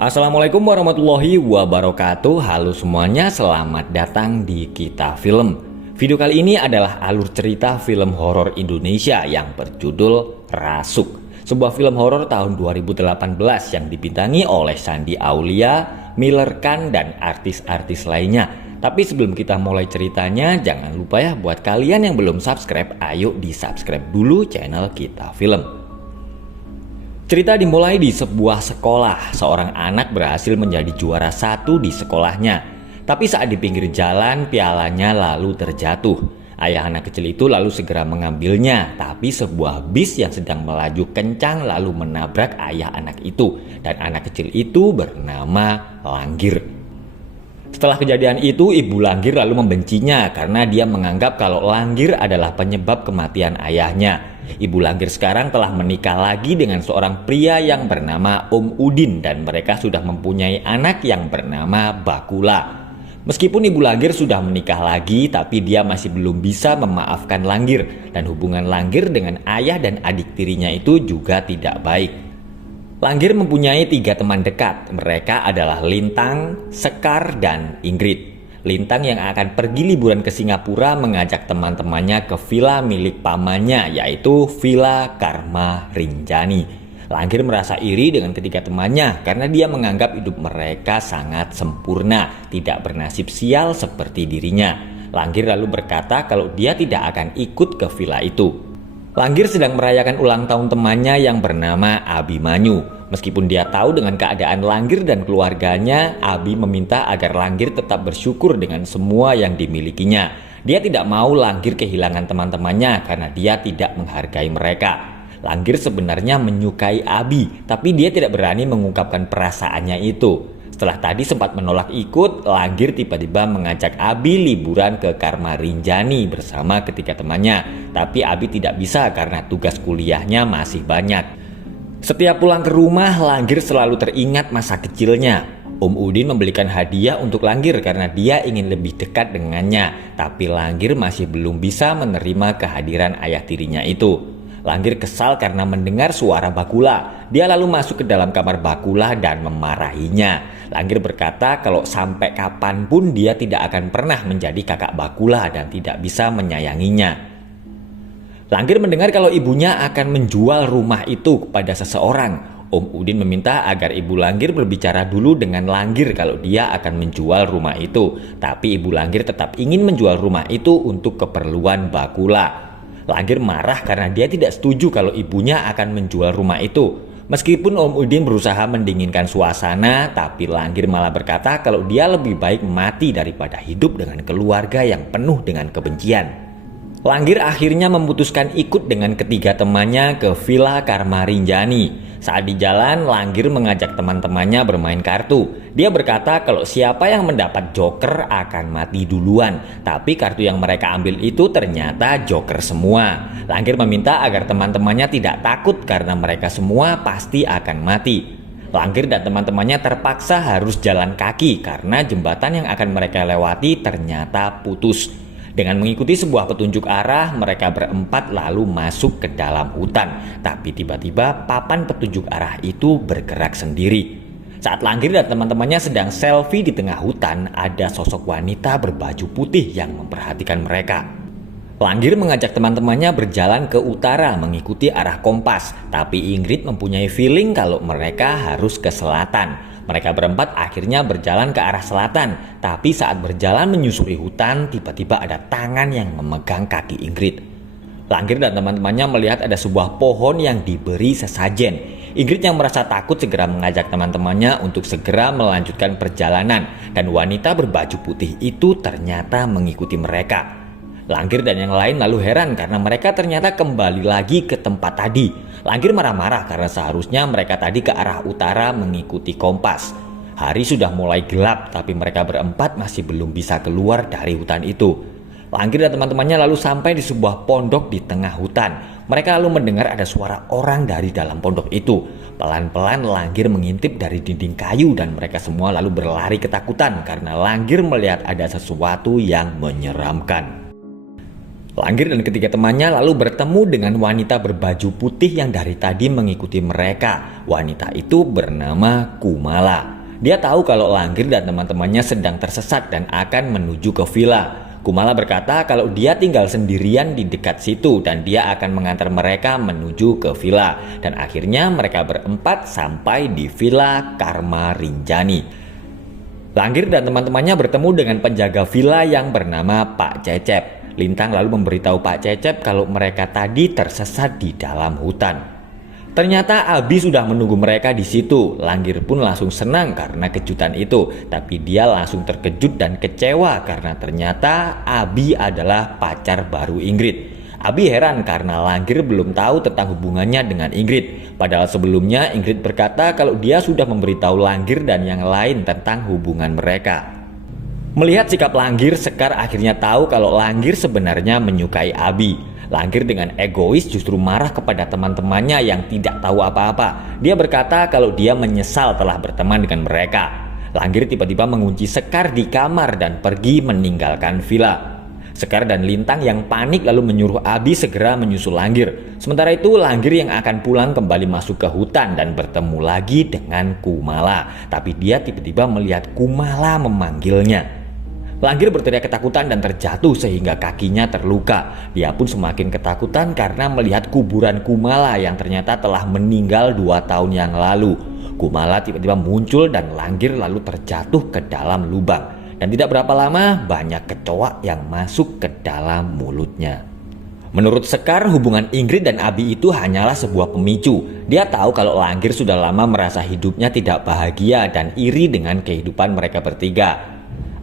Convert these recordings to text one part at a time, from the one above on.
Assalamualaikum warahmatullahi wabarakatuh. Halo semuanya, selamat datang di Kita Film. Video kali ini adalah alur cerita film horor Indonesia yang berjudul Rasuk. Sebuah film horor tahun 2018 yang dibintangi oleh Shandy Aulia, Miller Khan, dan artis-artis lainnya. Tapi sebelum kita mulai ceritanya, jangan lupa ya buat kalian yang belum subscribe, ayo di subscribe dulu channel Kita Film. Cerita dimulai di sebuah sekolah. Seorang anak berhasil menjadi juara satu di sekolahnya. Tapi saat di pinggir jalan, pialanya lalu terjatuh. Ayah anak kecil itu lalu segera mengambilnya. Tapi sebuah bis yang sedang melaju kencang lalu menabrak ayah anak itu. Dan anak kecil itu bernama Langgir. Setelah kejadian itu, Ibu Langgir lalu membencinya karena dia menganggap kalau Langgir adalah penyebab kematian ayahnya. Ibu Langgir sekarang telah menikah lagi dengan seorang pria yang bernama Om Udin dan mereka sudah mempunyai anak yang bernama Bakula. Meskipun Ibu Langgir sudah menikah lagi, tapi dia masih belum bisa memaafkan Langgir dan hubungan Langgir dengan ayah dan adik tirinya itu juga tidak baik. Langgir mempunyai 3 teman dekat. Mereka adalah Lintang, Sekar, dan Ingrid. Lintang yang akan pergi liburan ke Singapura mengajak teman-temannya ke villa milik pamannya, yaitu Villa Karma Rinjani. Langgir merasa iri dengan ketiga temannya karena dia menganggap hidup mereka sangat sempurna, tidak bernasib sial seperti dirinya. Langgir lalu berkata kalau dia tidak akan ikut ke villa itu. Langgir sedang merayakan ulang tahun temannya yang bernama Abimanyu. Meskipun dia tahu dengan keadaan Langgir dan keluarganya, Abi meminta agar Langgir tetap bersyukur dengan semua yang dimilikinya. Dia tidak mau Langgir kehilangan teman-temannya karena dia tidak menghargai mereka. Langgir sebenarnya menyukai Abi, tapi dia tidak berani mengungkapkan perasaannya itu. Setelah tadi sempat menolak ikut, Langgir tiba-tiba mengajak Abi liburan ke Karma Rinjani bersama ketiga temannya. Tapi Abi tidak bisa karena tugas kuliahnya masih banyak. Setiap pulang ke rumah, Langgir selalu teringat masa kecilnya. Om Udin membelikan hadiah untuk Langgir karena dia ingin lebih dekat dengannya. Tapi Langgir masih belum bisa menerima kehadiran ayah tirinya itu. Langgir kesal karena mendengar suara Bakula. Dia lalu masuk ke dalam kamar Bakula dan memarahinya. Langgir berkata kalau sampai kapanpun dia tidak akan pernah menjadi kakak Bakula dan tidak bisa menyayanginya. Langgir mendengar kalau ibunya akan menjual rumah itu kepada seseorang. Om Udin meminta agar Ibu Langgir berbicara dulu dengan Langgir kalau dia akan menjual rumah itu. Tapi Ibu Langgir tetap ingin menjual rumah itu untuk keperluan Bakula. Langgir marah karena dia tidak setuju kalau ibunya akan menjual rumah itu. Meskipun Om Udin berusaha mendinginkan suasana, tapi Langgir malah berkata kalau dia lebih baik mati daripada hidup dengan keluarga yang penuh dengan kebencian. Langgir akhirnya memutuskan ikut dengan ketiga temannya ke Villa Karma Rinjani. Saat di jalan, Langgir mengajak teman-temannya bermain kartu. Dia berkata kalau siapa yang mendapat joker akan mati duluan. Tapi kartu yang mereka ambil itu ternyata joker semua. Langgir meminta agar teman-temannya tidak takut karena mereka semua pasti akan mati. Langgir dan teman-temannya terpaksa harus jalan kaki karena jembatan yang akan mereka lewati ternyata putus. Dengan mengikuti sebuah petunjuk arah, mereka berempat lalu masuk ke dalam hutan. Tapi tiba-tiba papan petunjuk arah itu bergerak sendiri. Saat Langgir dan teman-temannya sedang selfie di tengah hutan, ada sosok wanita berbaju putih yang memperhatikan mereka. Langgir mengajak teman-temannya berjalan ke utara mengikuti arah kompas. Tapi Ingrid mempunyai feeling kalau mereka harus ke selatan. Mereka berempat akhirnya berjalan ke arah selatan. Tapi saat berjalan menyusuri hutan, tiba-tiba ada tangan yang memegang kaki Ingrid. Langgir dan teman-temannya melihat ada sebuah pohon yang diberi sesajen. Ingrid yang merasa takut segera mengajak teman-temannya untuk segera melanjutkan perjalanan. Dan wanita berbaju putih itu ternyata mengikuti mereka. Langgir dan yang lain lalu heran karena mereka ternyata kembali lagi ke tempat tadi. Langgir marah-marah karena seharusnya mereka tadi ke arah utara mengikuti kompas. Hari sudah mulai gelap tapi mereka berempat masih belum bisa keluar dari hutan itu. Langgir dan teman-temannya lalu sampai di sebuah pondok di tengah hutan. Mereka lalu mendengar ada suara orang dari dalam pondok itu. Pelan-pelan Langgir mengintip dari dinding kayu dan mereka semua lalu berlari ketakutan karena Langgir melihat ada sesuatu yang menyeramkan. Langgir dan ketiga temannya lalu bertemu dengan wanita berbaju putih yang dari tadi mengikuti mereka. Wanita itu bernama Kumala. Dia tahu kalau Langgir dan teman-temannya sedang tersesat dan akan menuju ke villa. Kumala berkata kalau dia tinggal sendirian di dekat situ dan dia akan mengantar mereka menuju ke villa. Dan akhirnya mereka berempat sampai di villa Karma Rinjani. Langgir dan teman-temannya bertemu dengan penjaga villa yang bernama Pak Cecep. Lintang lalu memberitahu Pak Cecep kalau mereka tadi tersesat di dalam hutan. Ternyata Abi sudah menunggu mereka di situ. Langgir pun langsung senang karena kejutan itu, tapi dia langsung terkejut dan kecewa karena ternyata Abi adalah pacar baru Ingrid. Abi heran karena Langgir belum tahu tentang hubungannya dengan Ingrid. Padahal sebelumnya Ingrid berkata kalau dia sudah memberitahu Langgir dan yang lain tentang hubungan mereka. Melihat sikap Langgir, Sekar akhirnya tahu kalau Langgir sebenarnya menyukai Abi. Langgir dengan egois justru marah kepada teman-temannya yang tidak tahu apa-apa. Dia berkata kalau dia menyesal telah berteman dengan mereka. Langgir tiba-tiba mengunci Sekar di kamar dan pergi meninggalkan villa. Sekar dan Lintang yang panik lalu menyuruh Abi segera menyusul Langgir. Sementara itu Langgir yang akan pulang kembali masuk ke hutan dan bertemu lagi dengan Kumala. Tapi dia tiba-tiba melihat Kumala memanggilnya. Langgir berteriak ketakutan dan terjatuh sehingga kakinya terluka. Dia pun semakin ketakutan karena melihat kuburan Kumala yang ternyata telah meninggal 2 tahun yang lalu. Kumala tiba-tiba muncul dan Langgir lalu terjatuh ke dalam lubang. Dan tidak berapa lama banyak kecoa yang masuk ke dalam mulutnya. Menurut Sekar, hubungan Ingrid dan Abi itu hanyalah sebuah pemicu. Dia tahu kalau Langgir sudah lama merasa hidupnya tidak bahagia dan iri dengan kehidupan mereka bertiga.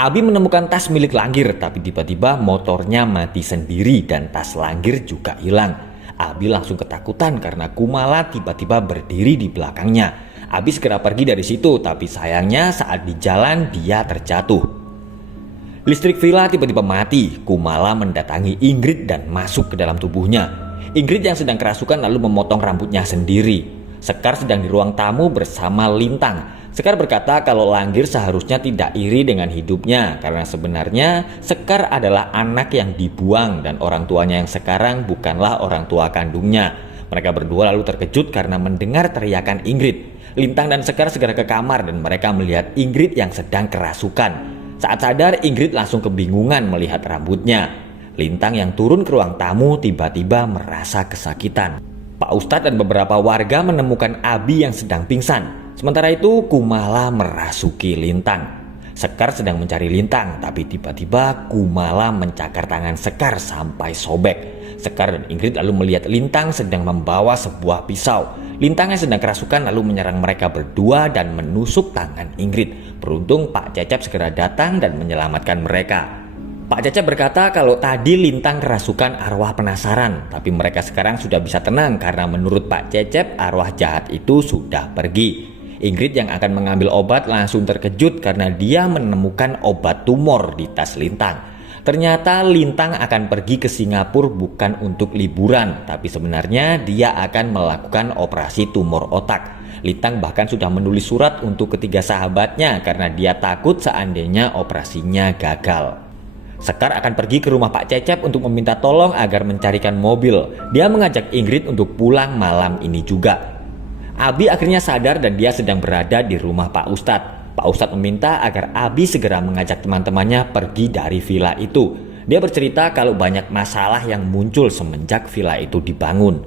Abi menemukan tas milik Langgir, tapi tiba-tiba motornya mati sendiri dan tas Langgir juga hilang. Abi langsung ketakutan karena Kumala tiba-tiba berdiri di belakangnya. Abi segera pergi dari situ, tapi sayangnya saat di jalan dia terjatuh. Listrik villa tiba-tiba mati. Kumala mendatangi Ingrid dan masuk ke dalam tubuhnya. Ingrid yang sedang kerasukan lalu memotong rambutnya sendiri. Sekar sedang di ruang tamu bersama Lintang. Sekar berkata kalau Langgir seharusnya tidak iri dengan hidupnya karena sebenarnya Sekar adalah anak yang dibuang dan orang tuanya yang sekarang bukanlah orang tua kandungnya. Mereka berdua lalu terkejut karena mendengar teriakan Ingrid. Lintang dan Sekar segera ke kamar dan mereka melihat Ingrid yang sedang kerasukan. Saat sadar, Ingrid langsung kebingungan melihat rambutnya. Lintang yang turun ke ruang tamu tiba-tiba merasa kesakitan. Pak Ustadz dan beberapa warga menemukan Abi yang sedang pingsan. Sementara itu Kumala merasuki Lintang. Sekar sedang mencari Lintang, tapi tiba-tiba Kumala mencakar tangan Sekar sampai sobek. Sekar dan Ingrid lalu melihat Lintang sedang membawa sebuah pisau. Lintang yang sedang kerasukan lalu menyerang mereka berdua dan menusuk tangan Ingrid. Beruntung Pak Cecep segera datang dan menyelamatkan mereka. Pak Cecep berkata kalau tadi Lintang kerasukan arwah penasaran, tapi mereka sekarang sudah bisa tenang karena menurut Pak Cecep arwah jahat itu sudah pergi. Ingrid yang akan mengambil obat langsung terkejut karena dia menemukan obat tumor di tas Lintang. Ternyata Lintang akan pergi ke Singapura bukan untuk liburan, tapi sebenarnya dia akan melakukan operasi tumor otak. Lintang bahkan sudah menulis surat untuk ketiga sahabatnya karena dia takut seandainya operasinya gagal. Sekar akan pergi ke rumah Pak Cecep untuk meminta tolong agar mencarikan mobil. Dia mengajak Ingrid untuk pulang malam ini juga. Abi akhirnya sadar dan dia sedang berada di rumah Pak Ustadz. Pak Ustadz meminta agar Abi segera mengajak teman-temannya pergi dari villa itu. Dia bercerita kalau banyak masalah yang muncul semenjak villa itu dibangun.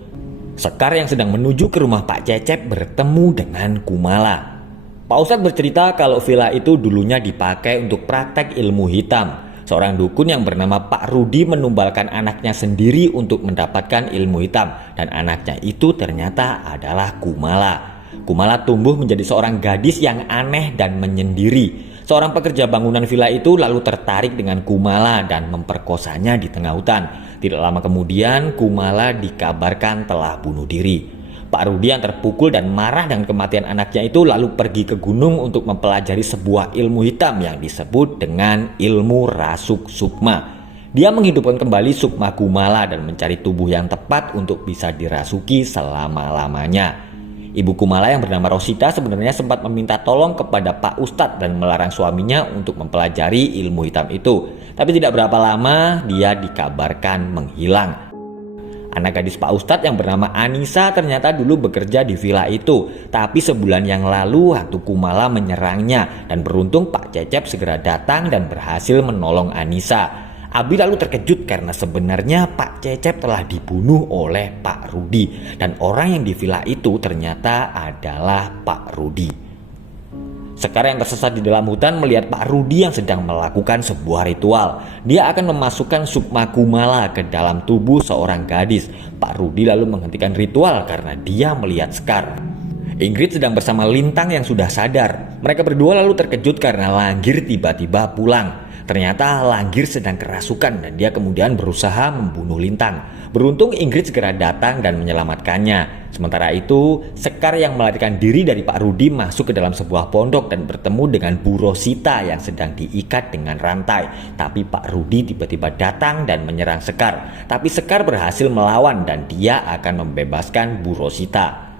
Sekar yang sedang menuju ke rumah Pak Cecep bertemu dengan Kumala. Pak Ustadz bercerita kalau villa itu dulunya dipakai untuk praktek ilmu hitam. Seorang dukun yang bernama Pak Rudi menumbalkan anaknya sendiri untuk mendapatkan ilmu hitam dan anaknya itu ternyata adalah Kumala. Kumala tumbuh menjadi seorang gadis yang aneh dan menyendiri. Seorang pekerja bangunan villa itu lalu tertarik dengan Kumala dan memperkosanya di tengah hutan. Tidak lama kemudian Kumala dikabarkan telah bunuh diri. Pak Rudi yang terpukul dan marah dengan kematian anaknya itu lalu pergi ke gunung untuk mempelajari sebuah ilmu hitam yang disebut dengan ilmu rasuk sukma. Dia menghidupkan kembali sukma Kumala dan mencari tubuh yang tepat untuk bisa dirasuki selama-lamanya. Ibu Kumala yang bernama Rosita sebenarnya sempat meminta tolong kepada Pak Ustadz dan melarang suaminya untuk mempelajari ilmu hitam itu. Tapi tidak berapa lama dia dikabarkan menghilang. Anak gadis Pak Ustadz yang bernama Anissa ternyata dulu bekerja di villa itu. Tapi sebulan yang lalu hantu Kumala menyerangnya dan beruntung Pak Cecep segera datang dan berhasil menolong Anissa. Abi lalu terkejut karena sebenarnya Pak Cecep telah dibunuh oleh Pak Rudi. Dan orang yang di villa itu ternyata adalah Pak Rudi. Sekar yang tersesat di dalam hutan melihat Pak Rudi yang sedang melakukan sebuah ritual. Dia akan memasukkan sukma Kumala ke dalam tubuh seorang gadis. Pak Rudi lalu menghentikan ritual karena dia melihat Sekar. Ingrid sedang bersama Lintang yang sudah sadar. Mereka berdua lalu terkejut karena Langgir tiba-tiba pulang. Ternyata Langgir sedang kerasukan dan dia kemudian berusaha membunuh Lintang. Beruntung Ingrid segera datang dan menyelamatkannya. Sementara itu, Sekar yang melarikan diri dari Pak Rudi masuk ke dalam sebuah pondok dan bertemu dengan Bu Rosita yang sedang diikat dengan rantai. Tapi Pak Rudi tiba-tiba datang dan menyerang Sekar. Tapi Sekar berhasil melawan dan dia akan membebaskan Bu Rosita.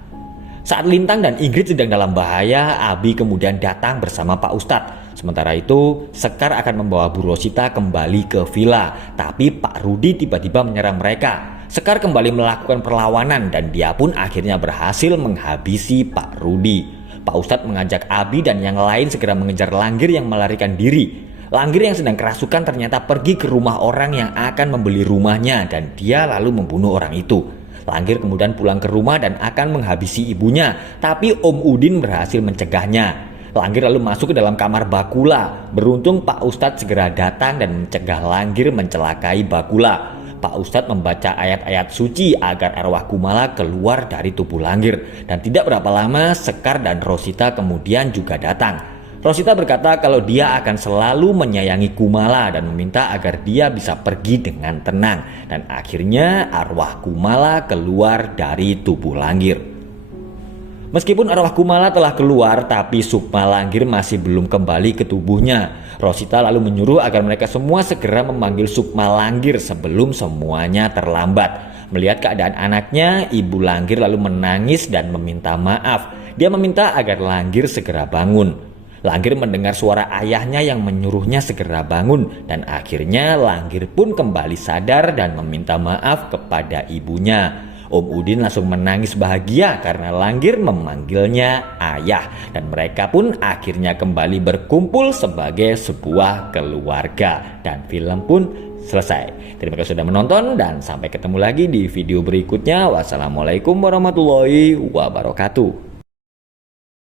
Saat Lintang dan Ingrid sedang dalam bahaya, Abi kemudian datang bersama Pak Ustadz. Sementara itu, Sekar akan membawa Bu Rosita kembali ke villa. Tapi Pak Rudi tiba-tiba menyerang mereka. Sekar kembali melakukan perlawanan dan dia pun akhirnya berhasil menghabisi Pak Rudi. Pak Ustadz mengajak Abi dan yang lain segera mengejar Langgir yang melarikan diri. Langgir yang sedang kerasukan ternyata pergi ke rumah orang yang akan membeli rumahnya dan dia lalu membunuh orang itu. Langgir kemudian pulang ke rumah dan akan menghabisi ibunya, tapi Om Udin berhasil mencegahnya. Langgir lalu masuk ke dalam kamar Bakula. Beruntung Pak Ustadz segera datang dan mencegah Langgir mencelakai Bakula. Pak Ustadz membaca ayat-ayat suci agar arwah Kumala keluar dari tubuh Langgir. Dan tidak berapa lama Sekar dan Rosita kemudian juga datang. Rosita berkata kalau dia akan selalu menyayangi Kumala dan meminta agar dia bisa pergi dengan tenang. Dan akhirnya arwah Kumala keluar dari tubuh Langgir. Meskipun arwah Kumala telah keluar, tapi sukma Langgir masih belum kembali ke tubuhnya. Rosita lalu menyuruh agar mereka semua segera memanggil sukma Langgir sebelum semuanya terlambat. Melihat keadaan anaknya, ibu Langgir lalu menangis dan meminta maaf. Dia meminta agar Langgir segera bangun. Langgir mendengar suara ayahnya yang menyuruhnya segera bangun dan akhirnya Langgir pun kembali sadar dan meminta maaf kepada ibunya. Om Udin langsung menangis bahagia karena Langgir memanggilnya ayah dan mereka pun akhirnya kembali berkumpul sebagai sebuah keluarga dan film pun selesai. Terima kasih sudah menonton dan sampai ketemu lagi di video berikutnya. Wassalamualaikum warahmatullahi wabarakatuh.